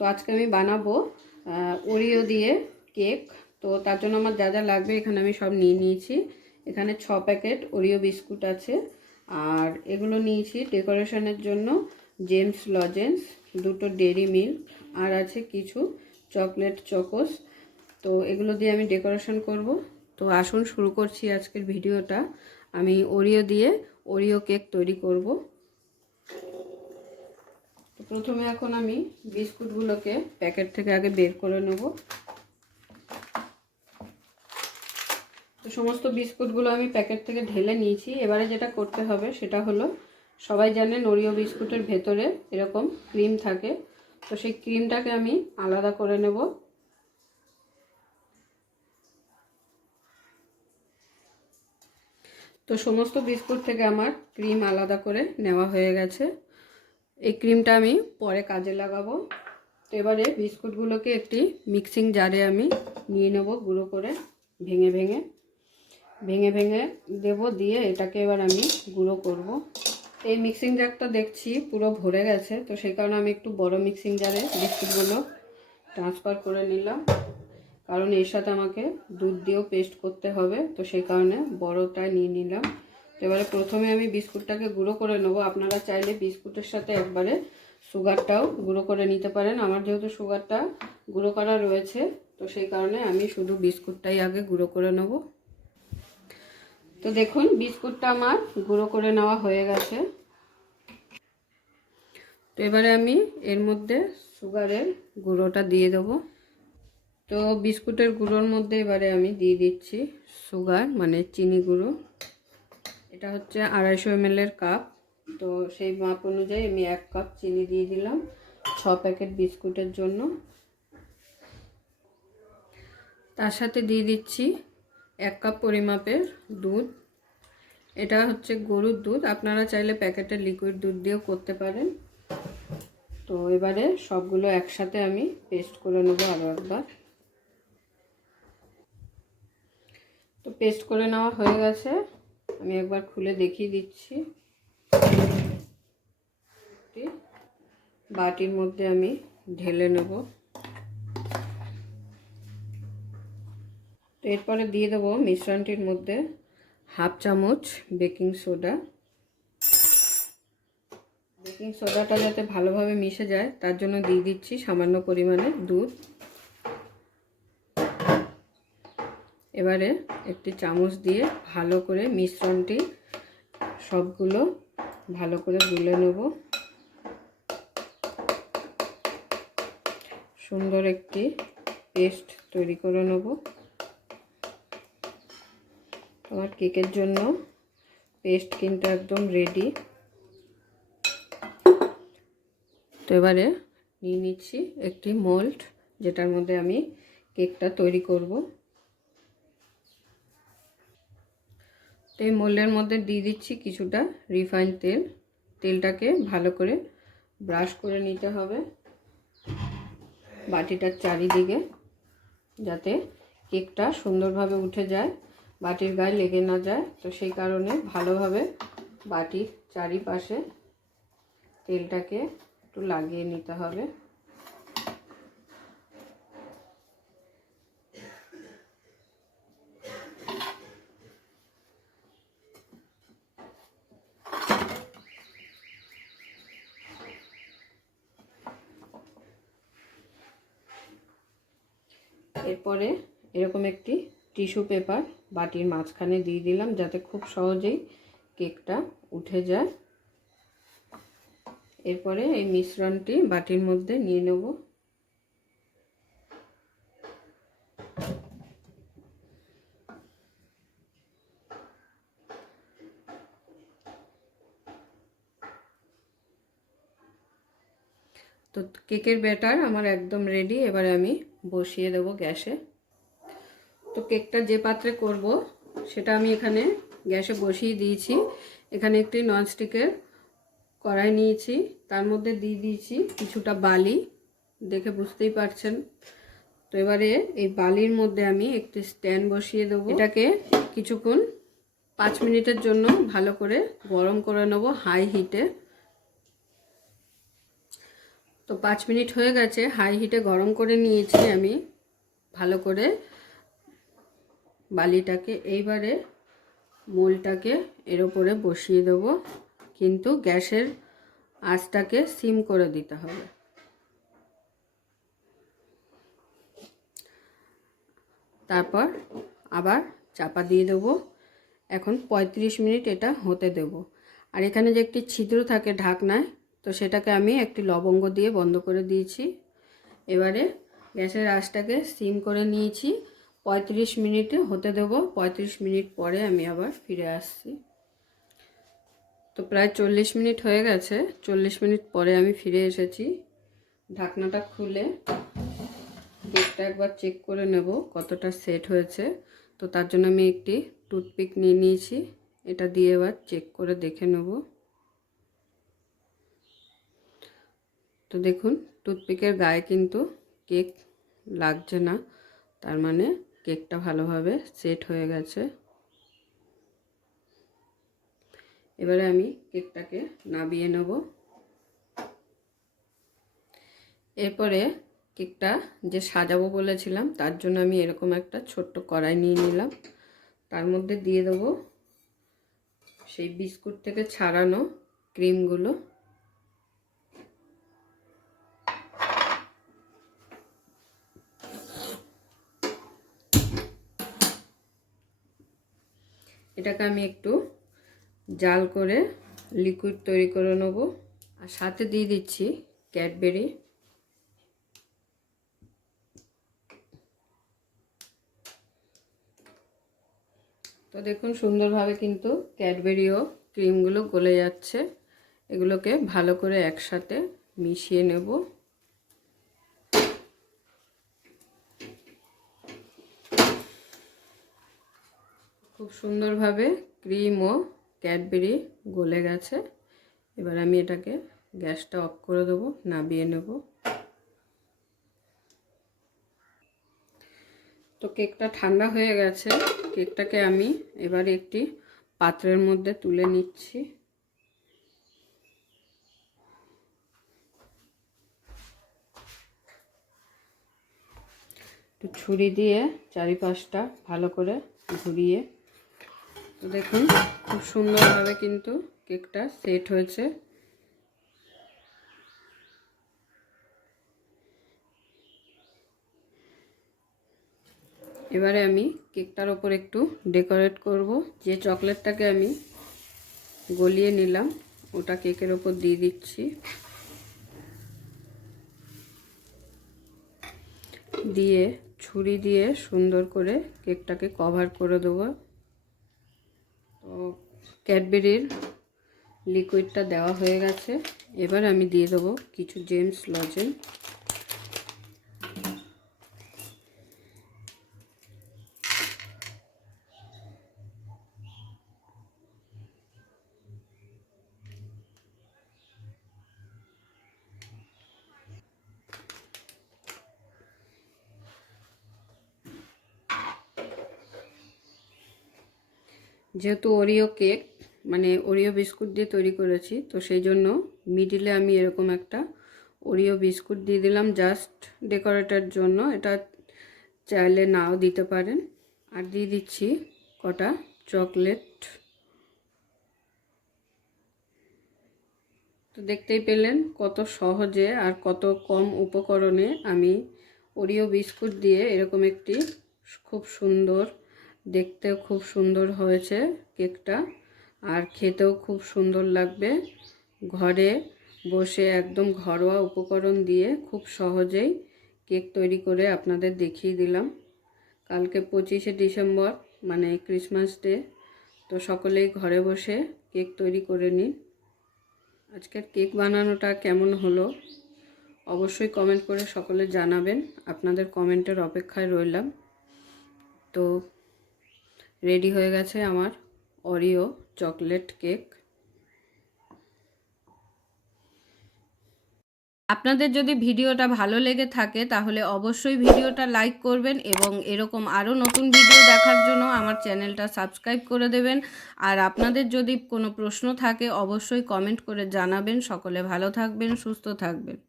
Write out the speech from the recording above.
তো আজকে আমি বানাবো ওরিও দিয়ে কেক। তো তার জন্য আমার যা যা লাগবে এখানে আমি সব নিয়ে নিয়েছি। এখানে 6 প্যাকেট ওরিও বিস্কুট আছে, আর এগুলো নিয়েছি ডেকোরেশনের জন্য জেমস লজেন্স, 2টো ডেরি মিল্ক, আর আছে কিছু চকলেট চকোস। তো এগুলো দিয়ে আমি ডেকোরেশন করব। তো আসুন শুরু করছি আজকের ভিডিওটা। আমি ওরিও দিয়ে ওরিও কেক তৈরি করব। তো প্রথমে এখন আমি বিস্কুটগুলোকে প্যাকেট থেকে আগে বের করে নেব। তো সমস্ত বিস্কুটগুলো আমি প্যাকেট থেকে ঢেলে নিয়েছি। এবারে যেটা করতে হবে সেটা হলো, সবাই জানেন ওরিও বিস্কুটের ভেতরে এরকম ক্রিম থাকে, তো সেই ক্রিমটাকে আমি আলাদা করে নেব। তো সমস্ত বিস্কুট থেকে আমার ক্রিম আলাদা করে নেওয়া হয়ে গেছে। এই ক্রিমটা আমি পরে কাজে লাগাবো। তো এবারে বিস্কুটগুলোকে একটি মিক্সিং জারে আমি নিয়ে নেব, গুঁড়ো করে ভেঙে ভেঙে দেব, দিয়ে এটাকে এবার আমি গুঁড়ো করব। এই মিক্সিং জারটা দেখছি পুরো ভরে গেছে, তো সেই কারণে আমি একটু বড় মিক্সিং জারে বিস্কুটগুলো ট্রান্সফার করে নিলাম, কারণ এর সাথে আমাকে দুধ দিয়েও পেস্ট করতে হবে, তো সেই কারণে বড়টা নিয়ে নিলাম। তো এবারে প্রথমে আমি বিস্কুটটাকে গুঁড়ো করে নেব। আপনারা চাইলে বিস্কুটের সাথে একবারে সুগারটাও গুঁড়ো করে নিতে পারেন। আমার যেহেতু সুগারটা গুঁড়ো করা রয়েছে, তো সেই কারণে আমি শুধু বিস্কুটটাই আগে গুঁড়ো করে নেব। তো দেখুন বিস্কুটটা আমার গুঁড়ো করে নেওয়া হয়ে গেছে। তো এবারে আমি এর মধ্যে সুগারের গুঁড়োটা দিয়ে দেবো। তো বিস্কুটের গুঁড়োর মধ্যে এবারে আমি দিয়ে দিচ্ছি সুগার, মানে চিনি গুঁড়ো। এটা হচ্ছে 250 ml কাপ। তো সেই মাপ অনুযায়ী আমি 1 কাপ চিনি দিয়ে দিলাম 6 প্যাকেট বিস্কুটের জন্য। তার সাথে দিয়ে দিচ্ছি 1 কাপ পরিমাপের দুধ। এটা হচ্ছে গরুর দুধ, আপনারা চাইলে প্যাকেটের লিকুইড দুধ দিয়েও করতে পারেন। তো এবারে সবগুলো একসাথে আমি পেস্ট করে নেব আরও একবার। তো পেস্ট করে নেওয়া হয়ে গেছে, আমি একবার খুলে দেখিয়ে দিচ্ছি। বাটির মধ্যে আমি ঢেলে নেব। তো এরপরে দিয়ে দেবো মিশ্রণটির মধ্যে 1/2 চামচ বেকিং সোডা। বেকিং সোডাটা যাতে ভালোভাবে মিশে যায় তার জন্য দিয়ে দিচ্ছি সামান্য পরিমাণে দুধ। এবারে একটি চামচ দিয়ে ভালো করে মিশ্রণটি সবগুলো ভালো করে গুলে নেব। সুন্দর একটি পেস্ট তৈরি করে নেব। আমার কেকের জন্য পেস্ট কিন্তু একদম রেডি। তো এবারে নিয়ে নিচ্ছি একটি মোল্ড, যেটার মধ্যে আমি কেকটা তৈরি করব। তো এই মোল্ডের মধ্যে দিয়ে দিচ্ছি কিছুটা রিফাইন তেল। তেলটাকে ভালো করে ব্রাশ করে নিতে হবে বাটিটার চারিদিকে, যাতে কেকটা সুন্দরভাবে উঠে যায়, বাটির গায়ে লেগে না যায়। তো সেই কারণে ভালোভাবে বাটির চারিপাশে তেলটাকে একটু লাগিয়ে নিতে হবে। এরপরে এরকম একটি টিস্যু পেপার বাটির মাঝখানে দিয়ে দিলাম, যাতে খুব সহজেই কেকটা উঠে যায়। এরপরে এই মিশ্রণটি বাটির মধ্যে নিয়ে নেব। তো কেকের ব্যাটার আমার একদম রেডি। এবারে আমি বসিয়ে দেব গ্যাসে। তো কেকটা যে পাত্রে করব সেটা আমি এখানে গ্যাসে বসিয়ে দিয়েছি। এখানে একটি ননস্টিকের কড়াই নিয়েছি, তার মধ্যে দিয়ে দিয়েছি কিছুটা বালি, দেখে বুঝতেই পারছেন। তো এবারে এই বালির মধ্যে আমি একটি স্ট্যান্ড বসিয়ে দেবো। এটাকে কিছুক্ষণ 5 মিনিটের জন্য ভালো করে গরম করে নেব হাই হিটে। তো তো 5 মিনিট হয়ে গেছে, হাই হিটে গরম করে নিয়েছি আমি ভালো করে বালিটাকে। এইবারে মোলটাকে এর উপরে বসিয়ে দেব, কিন্তু গ্যাসের আঁচটাকে সিম করে দিতে হবে। তারপর আবার চাপা দিয়ে দেবো। এখন 35 মিনিট এটা হতে দেব। আর এখানে যে একটি ছিদ্র থাকে ঢাকনায়, তো সেটাকে আমি একটি লবঙ্গ দিয়ে বন্ধ করে দিয়েছি। এবারে গ্যাসের আঁচটাকে সিম করে নিয়েছি, 35 মিনিটে হতে দেব। 35 মিনিট পরে আমি আবার ফিরে আসছি। তো প্রায় 40 মিনিট হয়ে গেছে। 40 মিনিট পরে আমি ফিরে এসেছি। ঢাকনাটা খুলে কেকটা একবার চেক করে নেব কতটা সেট হয়েছে। তো তার জন্য আমি একটি টুথপিক নিয়ে নিয়েছি, এটা দিয়ে এবার চেক করে দেখে নেব। তো দেখুন টুথপিকের গায়ে কিন্তু কেক লাগছে না, তার মানে কেকটা ভালোভাবে সেট হয়ে গেছে। এবারে আমি কেকটাকে নামিয়ে নেব। এরপরে কেকটা যে সাজাবো বলেছিলাম, তার জন্য আমি এরকম একটা ছোট্ট কড়াই নিয়ে নিলাম। তার মধ্যে দিয়ে দেবো সেই বিস্কুট থেকে ছাড়ানো ক্রিমগুলো। এটাকে আমি একটু জাল করে লিকুইড তৈরি করে নেব। আর সাথে দিয়ে দিচ্ছি ক্যাডবেরি। তো দেখুন সুন্দরভাবে কিন্তু ক্যাডবেরি ও ক্রিমগুলো গলে যাচ্ছে। এগুলোকে ভালো করে একসাথে মিশিয়ে নেব। খুব সুন্দরভাবে ক্রিম ও ক্যাডবেরি গলে গেছে। এবার আমি এটাকে গ্যাসটা অফ করে দেবো, নামিয়ে নেব। তো কেকটা ঠান্ডা হয়ে গেছে। কেকটাকে আমি এবার একটি পাত্রের মধ্যে তুলে নিচ্ছি। একটু ছুরি দিয়ে চারিপাশটা ভালো করে ঘুরিয়ে। তো দেখুন খুব সুন্দরভাবে কিন্তু কেকটা সেট হয়েছে। এবারে আমি কেকটার ওপর একটু ডেকোরেট করব। যে চকলেটটাকে আমি গলিয়ে নিলাম ওটা কেকের ওপর দিয়ে দিচ্ছি। দিয়ে ছুরি দিয়ে সুন্দর করে কেকটাকে কভার করে দেবো। তো ক্যাডবেরির লিকুইডটা দেওয়া হয়ে গেছে। এবার আমি দিয়ে দেবো কিছু জেমস লজেন্স। যেহেতু ওরিও কেক মানে ওরিও বিস্কুট দিয়ে তৈরি করেছি, তো সেই জন্য মিডিলে আমি এরকম একটা ওরিও বিস্কুট দিয়ে দিলাম জাস্ট ডেকোরেটের জন্য। এটা চাইলে নাও দিতে পারেন। আর দিয়ে দিচ্ছি কটা চকলেট। তো দেখতেই পেলেন কত সহজে আর কত কম উপকরণে আমি ওরিও বিস্কুট দিয়ে এরকম একটি খুব সুন্দর, দেখতেও খুব সুন্দর হয়েছে কেকটা, আর খেতেও খুব সুন্দর লাগবে। ঘরে বসে একদম ঘরোয়া উপকরণ দিয়ে খুব সহজেই কেক তৈরি করে আপনাদের দেখিয়ে দিলাম। কালকে 25শে ডিসেম্বর মানে ক্রিসমাস ডে, তো সকলেই ঘরে বসে কেক তৈরি করে নিন। আজকের কেক বানানোটা কেমন হলো অবশ্যই কমেন্ট করে সকলে জানাবেন। আপনাদের কমেন্টের অপেক্ষায় রইলাম। তো রেডি হয়ে গেছে আমার ওরিও চকলেট কেক। আপনাদের যদি ভিডিওটা ভালো লেগে থাকে তাহলে অবশ্যই ভিডিওটা লাইক করবেন এবং এরকম আরও নতুন ভিডিও দেখার জন্য আমার চ্যানেলটা সাবস্ক্রাইব করে দেবেন। আর আপনাদের যদি কোনো প্রশ্ন থাকে অবশ্যই কমেন্ট করে জানাবেন। সকলে ভালো থাকবেন, সুস্থ থাকবেন।